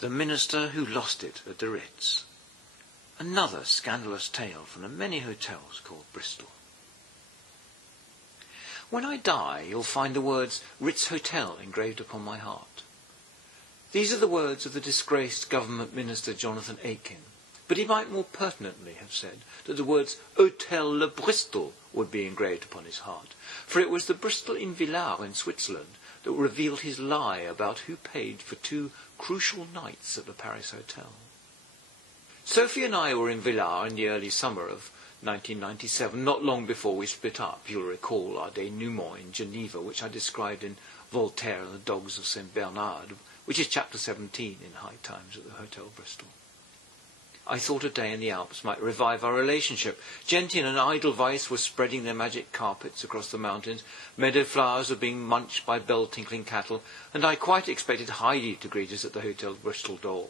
The Minister Who Lost It at the Ritz. Another scandalous tale from the many hotels called Bristol. When I die, you'll find the words Ritz Hotel engraved upon my heart. These are the words of the disgraced government minister Jonathan Aitken, but he might more pertinently have said that the words Hôtel Le Bristol would be engraved upon his heart, for it was the Bristol in Villars in Switzerland that revealed his lie about who paid for 2 crucial nights at the Paris hotel. Sophie and I were in Villars in the early summer of 1997, not long before we split up. You'll recall our denouement in Geneva, which I described in Voltaire and the Dogs of St. Bernard, which is chapter 17 in High Times at the Hotel Bristol. I thought a day in the Alps might revive our relationship. Gentian and Edelweiss were spreading their magic carpets across the mountains, meadow flowers were being munched by bell-tinkling cattle, and I quite expected Heidi to greet us at the Hotel Bristol door.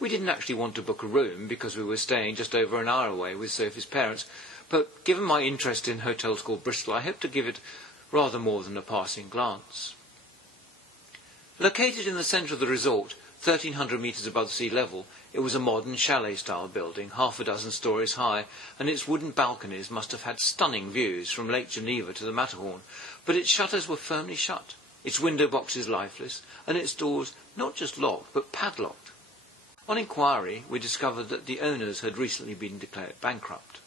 We didn't actually want to book a room because we were staying just over an hour away with Sophie's parents, but given my interest in hotels called Bristol, I hoped to give it rather more than a passing glance. Located in the centre of the resort, 1,300 metres above sea level, it was a modern chalet-style building, 6 stories high, and its wooden balconies must have had stunning views from Lake Geneva to the Matterhorn, but its shutters were firmly shut, its window boxes lifeless, and its doors not just locked, but padlocked. On inquiry, we discovered that the owners had recently been declared bankrupt.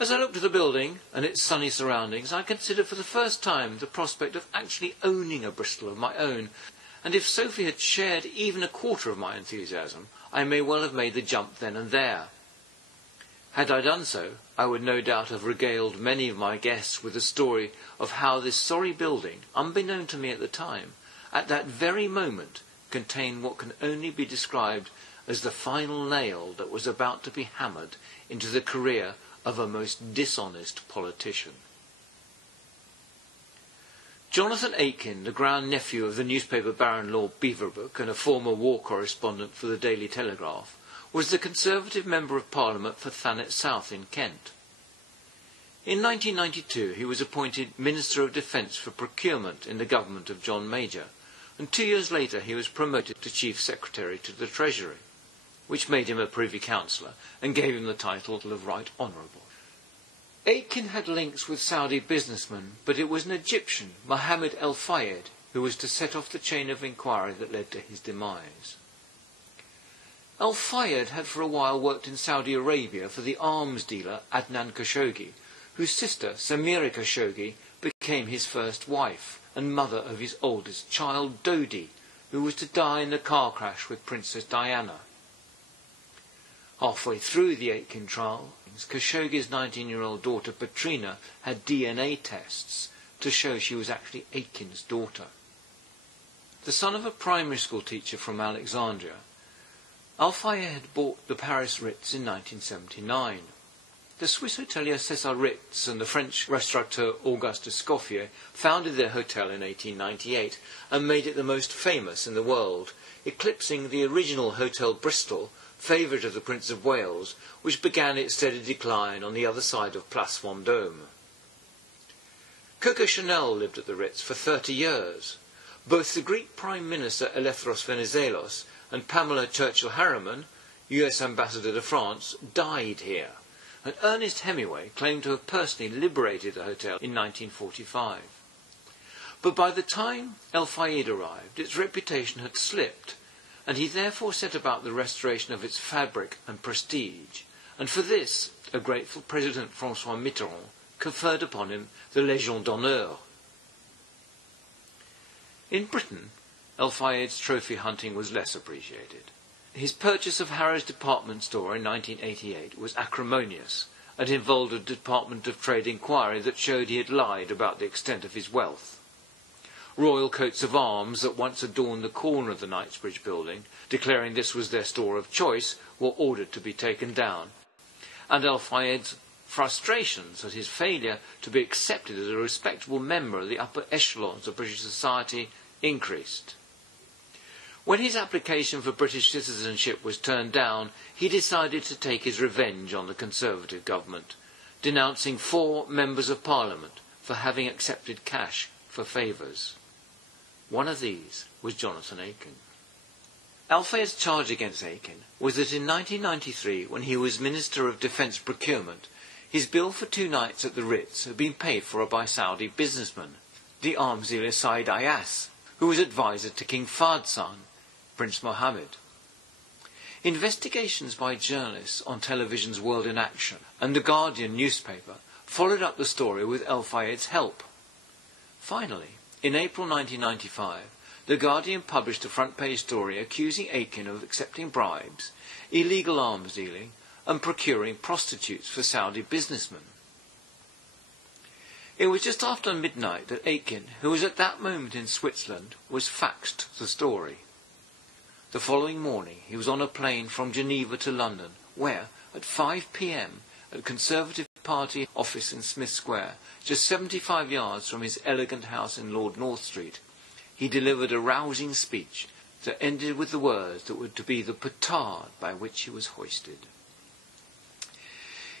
As I looked at the building and its sunny surroundings, I considered for the first time the prospect of actually owning a Bristol of my own, and if Sophie had shared even a quarter of my enthusiasm, I may well have made the jump then and there. Had I done so, I would no doubt have regaled many of my guests with the story of how this sorry building, unbeknown to me at the time, at that very moment contained what can only be described as the final nail that was about to be hammered into the career of a most dishonest politician. Jonathan Aitken, the grand-nephew of the newspaper Baron Lord Beaverbrook and a former war correspondent for the Daily Telegraph, was the Conservative Member of Parliament for Thanet South in Kent. In 1992 he was appointed Minister of Defence for Procurement in the government of John Major, and 2 years later he was promoted to Chief Secretary to the Treasury, which made him a Privy Councillor and gave him the title of Right Honourable. Aitken had links with Saudi businessmen, but it was an Egyptian, Mohammed El Fayed, who was to set off the chain of inquiry that led to his demise. El Fayed had for a while worked in Saudi Arabia for the arms dealer Adnan Khashoggi, whose sister, Samira Khashoggi, became his first wife and mother of his oldest child, Dodi, who was to die in a car crash with Princess Diana. Halfway through the Aitken trial, Khashoggi's 19-year-old daughter Petrina had DNA tests to show she was actually Aitken's daughter. The son of a primary school teacher from Alexandria, Al-Fayed had bought the Paris Ritz in 1979. The Swiss hotelier César Ritz and the French restaurateur Auguste Escoffier founded their hotel in 1898 and made it the most famous in the world, eclipsing the original Hotel Bristol, favourite of the Prince of Wales, which began its steady decline on the other side of Place Vendôme. Coco Chanel lived at the Ritz for 30 years. Both the Greek Prime Minister Eleftheros Venizelos and Pamela Churchill-Harriman, US Ambassador to France, died here, and Ernest Hemingway claimed to have personally liberated the hotel in 1945. But by the time El Fayed arrived, its reputation had slipped, and he therefore set about the restoration of its fabric and prestige, and for this a grateful President François Mitterrand conferred upon him the Légion d'honneur. In Britain, El Fayed's trophy hunting was less appreciated. His purchase of Harrods department store in 1988 was acrimonious, and involved a Department of Trade inquiry that showed he had lied about the extent of his wealth. Royal coats of arms that once adorned the corner of the Knightsbridge building, declaring this was their store of choice, were ordered to be taken down, and El Fayed's frustrations at his failure to be accepted as a respectable member of the upper echelons of British society increased. When his application for British citizenship was turned down, he decided to take his revenge on the Conservative government, denouncing 4 members of Parliament for having accepted cash for favours. One of these was Jonathan Aitken. Al-Fayed's charge against Aiken was that in 1993, when he was Minister of Defence Procurement, his bill for 2 nights at the Ritz had been paid for by Saudi businessman, the arms dealer Said Ayas, who was advisor to King Fahd's son, Prince Mohammed. Investigations by journalists on television's World in Action and the Guardian newspaper followed up the story with Al-Fayed's help. Finally, in April 1995, the Guardian published a front-page story accusing Aiken of accepting bribes, illegal arms dealing, and procuring prostitutes for Saudi businessmen. It was just after midnight that Aiken, who was at that moment in Switzerland, was faxed the story. The following morning he was on a plane from Geneva to London, where, at 5 p.m, at Conservative Party office in Smith Square, just 75 yards from his elegant house in Lord North Street, he delivered a rousing speech that ended with the words that were to be the petard by which he was hoisted.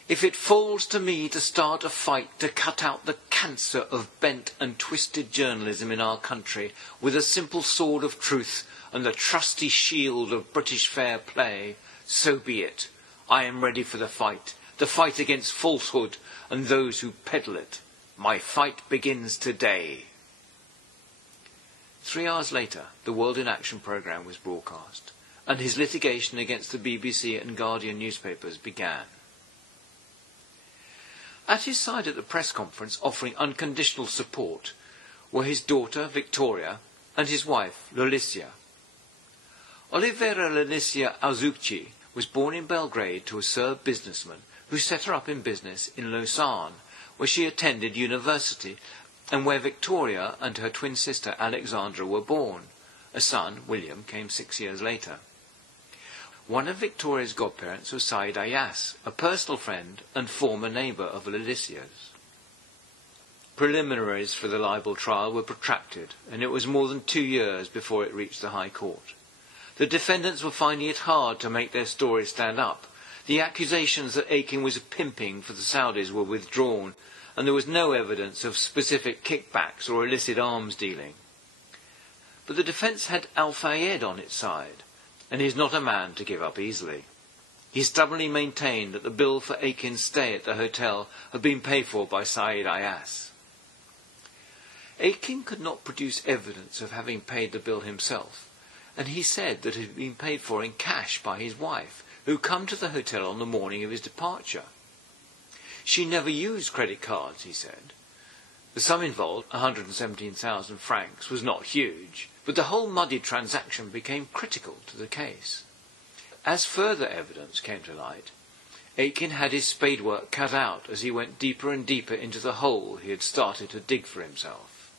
If it falls to me to start a fight to cut out the cancer of bent and twisted journalism in our country with a simple sword of truth and the trusty shield of British fair play, so be it. I am ready for the fight against falsehood and those who peddle it. My fight begins today. 3 hours later, the World in Action programme was broadcast, and his litigation against the BBC and Guardian newspapers began. At his side at the press conference, offering unconditional support, were his daughter, Victoria, and his wife, Lolicia. Olivera Lolicia Azucci was born in Belgrade to a Serb businessman who set her up in business in Lausanne, where she attended university and where Victoria and her twin sister Alexandra were born. A son, William, came 6 years later. One of Victoria's godparents was Said Ayas, a personal friend and former neighbour of Lolicia's. Preliminaries for the libel trial were protracted, and it was more than 2 years before it reached the High Court. The defendants were finding it hard to make their story stand up. The accusations that Aiken was pimping for the Saudis were withdrawn, and there was no evidence of specific kickbacks or illicit arms dealing. But the defence had Al-Fayed on its side, and he is not a man to give up easily. He stubbornly maintained that the bill for Aiken's stay at the hotel had been paid for by Said Ayas. Aiken could not produce evidence of having paid the bill himself, and he said that it had been paid for in cash by his wife, who had come to the hotel on the morning of his departure. She never used credit cards, he said. The sum involved, 117,000 francs, was not huge, but the whole muddy transaction became critical to the case. As further evidence came to light, Aiken had his spadework cut out as he went deeper and deeper into the hole he had started to dig for himself.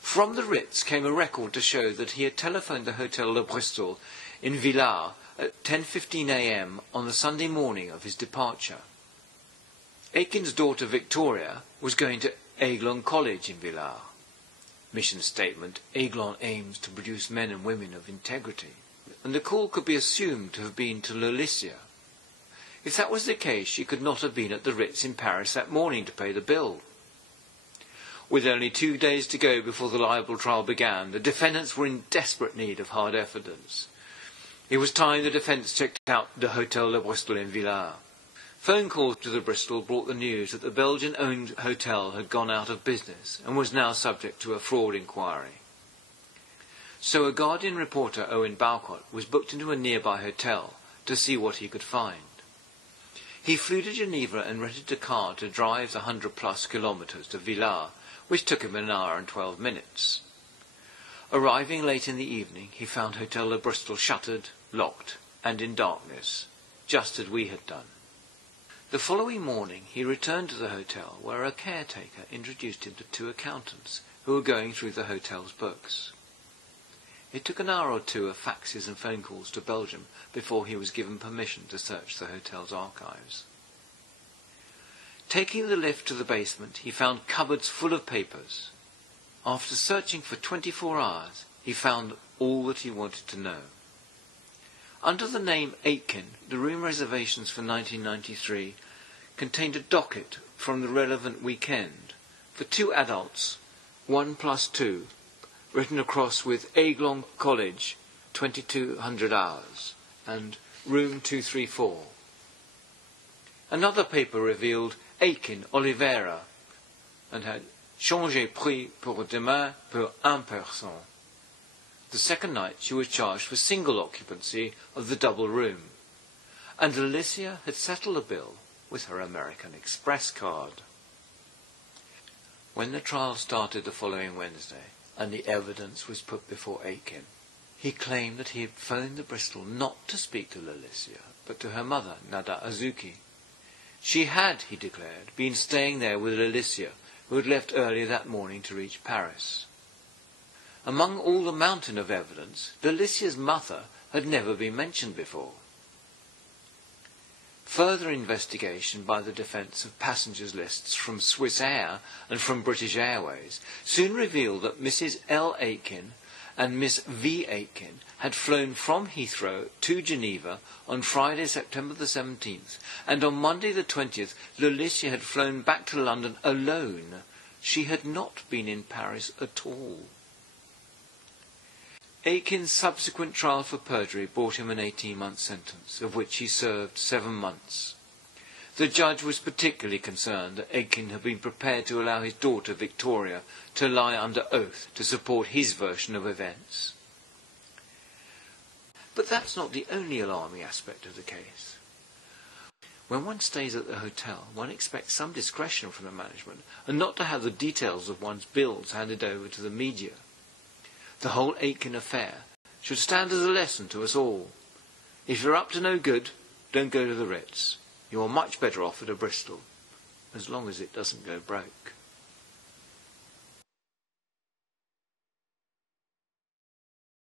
From the Ritz came a record to show that he had telephoned the Hotel de Bristol in Villars at 10:15 a.m. on the Sunday morning of his departure. Aiken's daughter Victoria was going to Aiglon College in Villars. Mission statement: Aiglon aims to produce men and women of integrity. And the call could be assumed to have been to Lolicia. If that was the case, she could not have been at the Ritz in Paris that morning to pay the bill. With only 2 days to go before the libel trial began, the defendants were in desperate need of hard evidence. It was time the defence checked out the Hotel de Bristol in Villars. Phone calls to the Bristol brought the news that the Belgian-owned hotel had gone out of business and was now subject to a fraud inquiry. So a Guardian reporter, Owen Balcott, was booked into a nearby hotel to see what he could find. He flew to Geneva and rented a car to drive the 100+ kilometres to Villars, which took him 1 hour and 12 minutes. Arriving late in the evening, he found Hotel de Bristol shuttered, locked, and in darkness, just as we had done. The following morning he returned to the hotel, where a caretaker introduced him to 2 accountants who were going through the hotel's books. It took 1 hour or 2 of faxes and phone calls to Belgium before he was given permission to search the hotel's archives. Taking the lift to the basement, he found cupboards full of papers. After searching for 24 hours, he found all that he wanted to know. Under the name Aiken, the room reservations for 1993 contained a docket from the relevant weekend for 2 adults, 1+2, written across with Aiglon College, 2200 hours, and room 234. Another paper revealed Aiken Oliveira and had changé prix pour demain pour un person. The second night she was charged for single occupancy of the double room, and Alicia had settled the bill with her American Express card. When the trial started the following Wednesday, and the evidence was put before Aiken, he claimed that he had phoned the Bristol not to speak to Alicia, but to her mother, Nada Azuki. She had, he declared, been staying there with Alicia, who had left earlier that morning to reach Paris. Among all the mountain of evidence, Alicia's mother had never been mentioned before. Further investigation by the defence of passengers' lists from Swiss Air and from British Airways soon revealed that Mrs. L. Aiken and Miss V. Aiken had flown from Heathrow to Geneva on Friday, September the 17th, and on Monday the 20th, Alicia had flown back to London alone. She had not been in Paris at all. Aiken's subsequent trial for perjury brought him an 18-month sentence, of which he served 7 months. The judge was particularly concerned that Aiken had been prepared to allow his daughter Victoria to lie under oath to support his version of events. But that's not the only alarming aspect of the case. When one stays at the hotel, one expects some discretion from the management and not to have the details of one's bills handed over to the media. The whole Aiken affair should stand as a lesson to us all. If you're up to no good, don't go to the Ritz. You're much better off at a Bristol, as long as it doesn't go broke.